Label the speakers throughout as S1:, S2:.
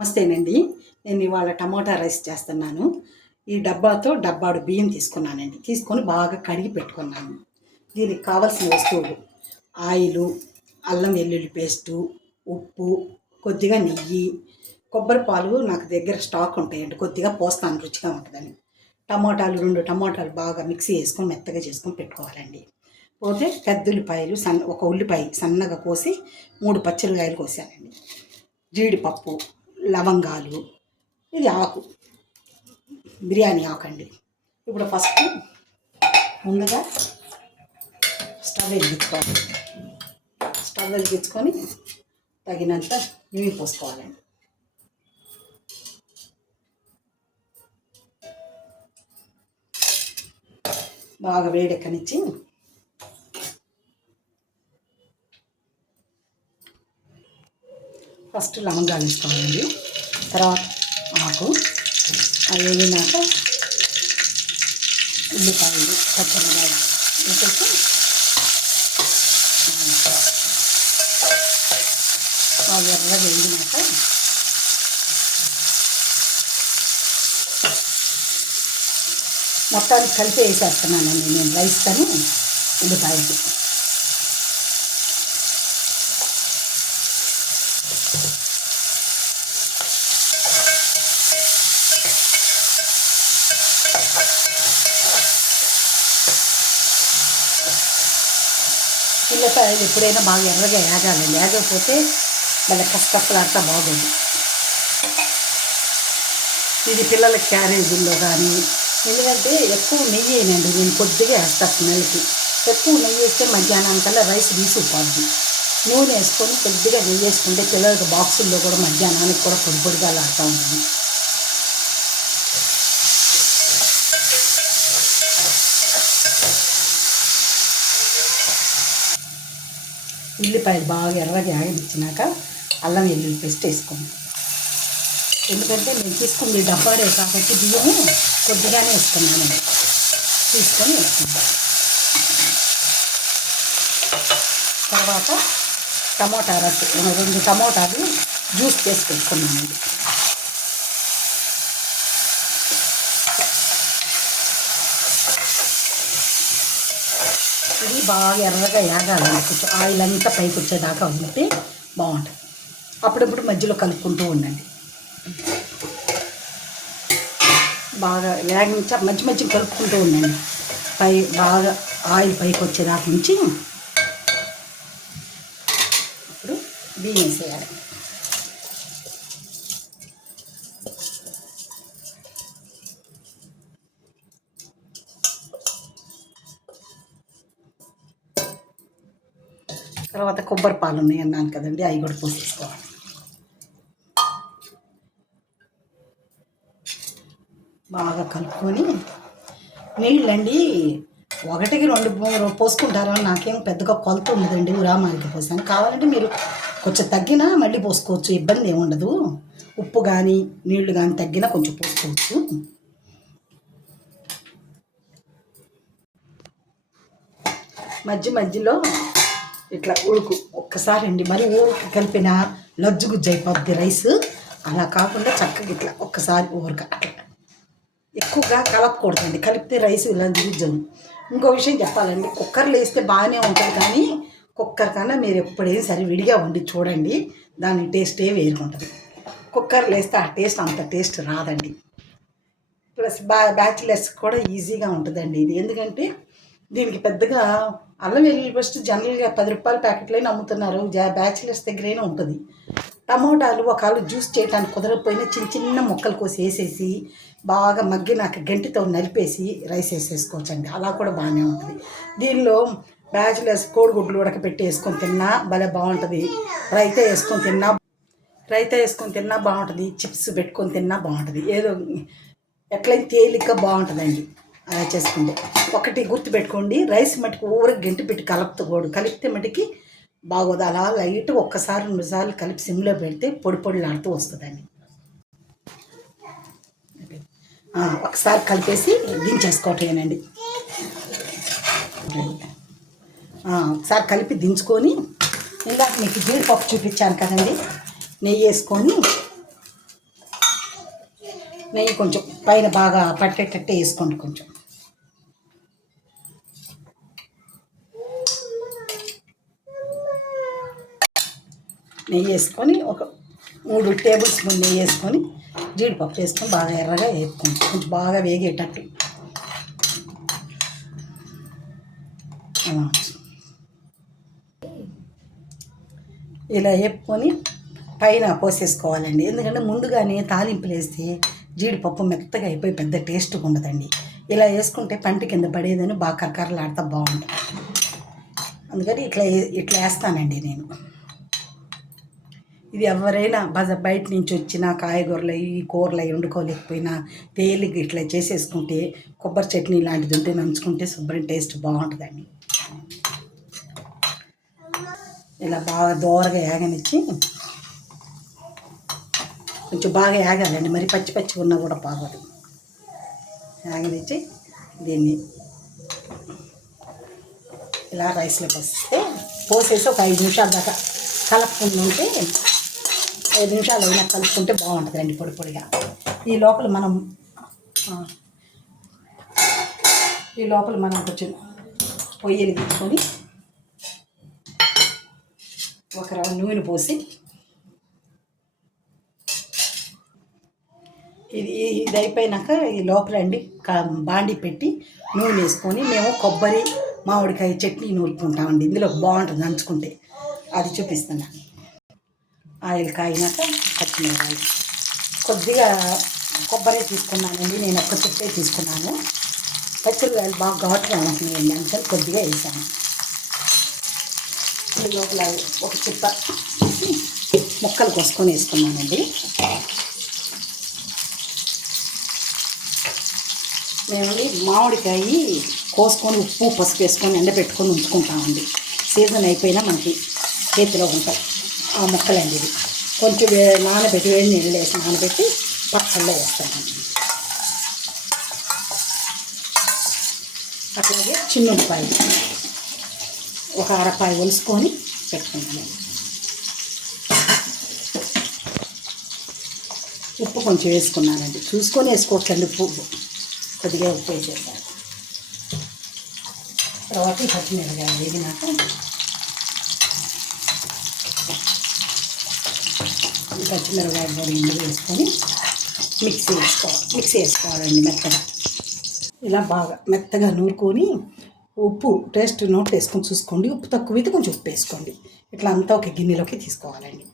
S1: నమస్తేనండి. నేను ఇవాళ టమాటా రైస్ చేస్తున్నాను. ఈ డబ్బాతో డబ్బాడు బియ్యం తీసుకున్నానండి. తీసుకొని బాగా కడిగి పెట్టుకున్నాను. దీనికి కావాల్సిన వస్తువులు ఆయిలు అల్లం వెల్లుల్లి పేస్టు ఉప్పు కొద్దిగా నెయ్యి కొబ్బరి పాలు నాకు దగ్గర స్టాక్ ఉంటాయండి. కొద్దిగా పోస్తాను రుచిగా ఉంటుందని. టమాటాలు రెండు టమాటాలు బాగా మిక్సీ వేసుకొని మెత్తగా చేసుకొని పెట్టుకోవాలండి. పోతే పెద్ద ఉల్లిపాయలు సన్న ఒక ఉల్లిపాయ సన్నగా కోసి మూడు పచ్చిమిరకాయలు కోసానండి. జీడిపప్పు లవంగాలు ఇది ఆకు. బిర్యానీ ఆకు అండి ఇప్పుడు ఫస్ట్ ముందుగా స్టవ్ వెలిగించుకోవాలి. స్టవ్ వెలిగించుకొని తగినంత నూనె పోసుకోవాలండి బాగా వేడెక్కనిచ్చి ఫస్ట్ లవంగాలు వేసుకోవాలండి. తర్వాత ఆకు అవి వేగినాక ఉల్లిపాయలు పచ్చిమిరపాయలు వేసేసి బాగా ఎర్రగా వేగినాక మొత్తానికి కలిపి వేసేస్తున్నానండి నేను రైస్ కానీ ఉల్లిపాయలు ఎప్పుడైనా బాగా ఎర్రగా వేగాలి లేకపోతే మళ్ళీ కష్టపడతా బాగుంది ఇది పిల్లల క్యారేజీల్లో కానీ ఎందుకంటే ఎక్కువ నెయ్యి వేయనండి నేను కొద్దిగా వేస్తాను స్మెల్కి ఎక్కువ నెయ్యి వేస్తే మధ్యాహ్నానికల్లా రైస్ తీసుకుపోద్ది నూనె వేసుకొని కొద్దిగా నెయ్యి వేసుకుంటే పిల్లలకి బాక్సుల్లో కూడా మధ్యాహ్నానికి కూడా పొడి పొడిగా లాడుతూ ఉంటుంది. ఉల్లిపాయలు బాగా ఎర్రగా ఆగిపించినాక అల్లం వెల్లుల్లి పేస్ట్ వేసుకోండి. ఎందుకంటే నేను తీసుకుంది డబ్బాడే కాబట్టి బియ్యము కొద్దిగానే వేసుకున్నాను. తీసుకొని వేసుకుంటాను. తర్వాత టమోటా రసం రెండు టమోటాలు జ్యూస్ చేసి పెట్టుకున్నానండి ఇది బాగా ఎర్రగా ఏగాలండి కొంచెం ఆయిల్ అంతా పైకి వచ్చేదాకా ఉంటే బాగుంటుంది. అప్పుడప్పుడు మధ్యలో కలుపుకుంటూ ఉండండి. బాగా వేగించ మధ్య మధ్య కలుపుకుంటూ ఉండండి. పై బాగా ఆయిల్ పైకి వచ్చేదాకా నుంచి ఇప్పుడు బియ్యం వేసేయాలి. తర్వాత కొబ్బరి పాలు ఉన్నాయి అన్నాను కదండి అవి కూడా పోసేసుకోవాలి. బాగా కలుపుకొని నీళ్ళండి ఒకటికి రెండు పోసుకుంటారా? నాకేం పెద్దగా కొలత ఉండదండి ఉరామానికి పోసాను. కావాలంటే మీరు కొంచెం తగ్గినా మళ్ళీ పోసుకోవచ్చు ఇబ్బంది ఏమి ఉండదు. ఉప్పు కానీ నీళ్ళు కానీ తగ్గినా కొంచెం పోసుకోవచ్చు. మధ్య మధ్యలో ఇట్లా ఉడుకు ఒక్కసారి అండి మరి ఊరికి కలిపిన లజ్జు గుజ్జు అయిపోద్ది రైస్. అలా కాకుండా చక్కగా ఇట్లా ఒక్కసారి ఊరక అట్లా. ఎక్కువగా కలపకూడదండి కలిపితే రైస్ లజ్జు దిగుజ్జను ఇంకో విషయం చెప్పాలండి కుక్కర్లో వేస్తే బాగానే ఉంటుంది కానీ కుక్కర్ కన్నా మీరు ఎప్పుడైనా సరే విడిగా ఉండి చూడండి దాని టేస్టే వేరుకుంటుంది కుక్కర్లో వేస్తే ఆ టేస్ట్ అంత టేస్ట్ రాదండి. ప్లస్ బా బ్యాచిలర్స్ కూడా ఈజీగా ఉంటుందండి ఇది. ఎందుకంటే దీనికి పెద్దగా అల్లం వెల్లుల్లి పేస్ట్ జనరల్గా పది రూపాయల ప్యాకెట్లైనా అమ్ముతున్నారు. జా బ్యాచిలర్స్ దగ్గరైనా ఉంటుంది. టమోటాలు ఒకవేళ జ్యూస్ చేయడానికి కుదరకపోయినా చిన్న చిన్న ముక్కలు కోసి వేసేసి బాగా మగ్గినాక గంటితో నలిపేసి రైస్ వేసేసుకోవచ్చండి. అలా కూడా బాగానే ఉంటుంది. దీనిలో బ్యాచిలర్స్ కోడిగుడ్లు ఉడకపెట్టి వేసుకొని తిన్నా భలే బాగుంటుంది. రైతా వేసుకొని తిన్నా రైతా వేసుకొని తిన్నా బాగుంటుంది. చిప్స్ పెట్టుకొని తిన్నా బాగుంటుంది. ఏదో ఎట్లయితే తేలిక బాగుంటుందండి. అలా ఒకటి గుర్తుపెట్టుకోండి రైస్ మటుకు ఊర గంటి పెట్టి కలుపుతకూడదు కలిపితే మటుకి బాగోదు. అలా లైట్ ఒక్కసారి రెండుసార్లు కలిపి సిమ్లో పెడితే పొడి పొడిలాడుతూ వస్తుందండి. ఒకసారి కలిపేసి దించేసుకోవటమేనండి. ఒకసారి కలిపి దించుకొని ఇందాక మీకు జీడిపప్పు చూపించాను కదండి. నెయ్యి వేసుకొని నెయ్యి కొంచెం పైన బాగా పట్టేటట్టే వేసుకోండి కొంచెం. నెయ్యి వేసుకొని ఒక మూడు టేబుల్ స్పూన్ నెయ్యి వేసుకొని జీడిపప్పు వేసుకొని బాగా ఎర్రగా వేసుకోండి కొంచెం బాగా వేగేటట్టు. అలా. ఇలా వేపుకొని పైన పోసేసుకోవాలండి. ఎందుకంటే ముందుగానే తాలింపులు వేస్తే జీడిపప్పు మెత్తగా అయిపోయి పెద్ద టేస్ట్గా ఉండదండి. ఇలా వేసుకుంటే పంట కింద పడేదని బాగా కరకరలాడుతూ బాగుంటుంది. అందుకని ఇట్లా ఇట్లా వేస్తానండి నేను. ఇది ఎవరైనా బజ బయట నుంచి వచ్చిన కాయగూరలు ఈ కూరలు అవి వండుకోలేకపోయినా తేలిగ్గా ఇట్లా చేసేసుకుంటే కొబ్బరి చట్నీ లాంటిది ఉంటే నంచుకుంటే శుభ్రం టేస్ట్ బాగుంటుందండి. ఇలా బాగా దోరగా ఏగనిచ్చి కొంచెం బాగా ఏగాలండి. మరి పచ్చి పచ్చి ఉన్నా కూడా బాగోదు. ఏగనిచ్చి దీన్ని ఇలా రైస్లో పోస్తే పోసేసి ఒక ఐదు నిమిషాల దాకా కలుపుకుంటూ ఉంటే ఐదు నిమిషాలు అయినా కలుపుకుంటే బాగుంటుందండి పొడి పొడిగా. ఈ లోపల మనం ఈ లోపల మనం కొంచెం పొయ్యిని తీసుకొని ఒక రవ్వ నూనె పోసి ఇది ఇది అయిపోయినాక ఈ లోపల అండి బాండి పెట్టి నూనె వేసుకొని మేము కొబ్బరి మామిడికాయ చట్నీ నూరుకుంటామండి. ఇందులో బాగుంటుంది నంచుకుంటే అది చూపిస్తున్నాను ఆయిల్ కాయినాక పచ్చిమిరకాయలు కొద్దిగా కొబ్బరి తీసుకున్నానండి నేను ఒక్క చుట్టే తీసుకున్నాను. పచ్చిమిరకాయలు బాగా ఘాటుగా ఉంటున్నాయండి అందుకని కొద్దిగా వేసాను. లోపల ఒక చిప్ప ముక్కలు కోసుకొని వేసుకున్నానండి. మేమండి మామిడికాయ కోసుకొని ఉప్పు పసుపు వేసుకొని ఎండబెట్టుకొని ఉంచుకుంటామండి. సీజన్ అయిపోయినా మనకి చేతిలో ఉంటాయి. ఆ ముక్కలండి ఇది కొంచెం నానబెట్టి వేడి నీళ్ళు వేసి నానబెట్టి పచ్చళ్ళలో వేస్తాను అట్లాగే చిన్నుల్లిపాయ ఒక అరపాయ ఒలుసుకొని పెట్టుకుంటాను ఉప్పు కొంచెం వేసుకున్నానండి. చూసుకొని వేసుకోవట్లండి ఉప్పు. కొద్దిగా ఉప్పు వేసేసాను. తర్వాత ఈ పచ్చిమిరపకాయలు వేగినాక పచ్చిమిరపకాయ పొడి వేసుకొని మిక్సీ వేసుకోవాలి. మిక్సీ వేసుకోవాలండి మెత్తగా. ఇలా బాగా మెత్తగా నూరుకొని ఉప్పు టేస్ట్ నోట్ వేసుకొని చూసుకోండి. ఉప్పు తక్కువ అయితే కొంచెం ఉప్పు వేసుకోండి. ఇట్లా అంతా ఒక గిన్నెలోకి తీసుకోవాలండి.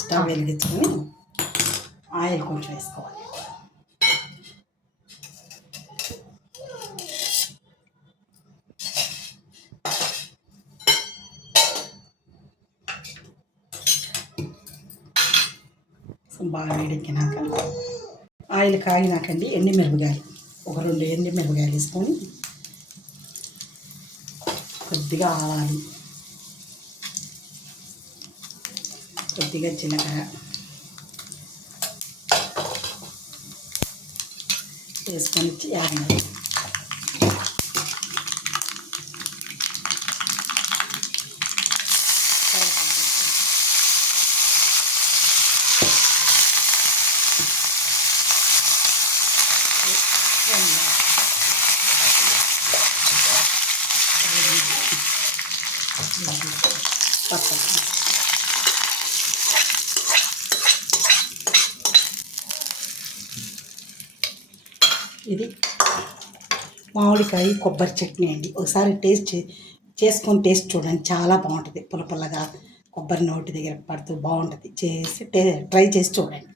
S1: స్టవ్ వెలిగించుకొని ఆయిల్ కొంచెం వేసుకోవాలి. బాగా వేడెక్కినాక ఆయిల్ కాగినాకండి ఎండి మిరపకాయలు ఒక రెండు ఎండి మిరపకాయలు వేసుకొని కొద్దిగా ఆవాలు కొద్దిగా జీలకర్ర వేసుకొని ఇచ్చి పక్కన ఇది మామిడికాయ కొబ్బరి చట్నీ అండి. ఒకసారి టేస్ట్ చే- చేసుకొని టేస్ట్ చూడండి. చాలా బాగుంటుంది. పుల్ల పుల్లగా కొబ్బరి నోటి దగ్గర పడుతూ బాగుంటుంది. చేసి ట్రై చేసి చూడండి.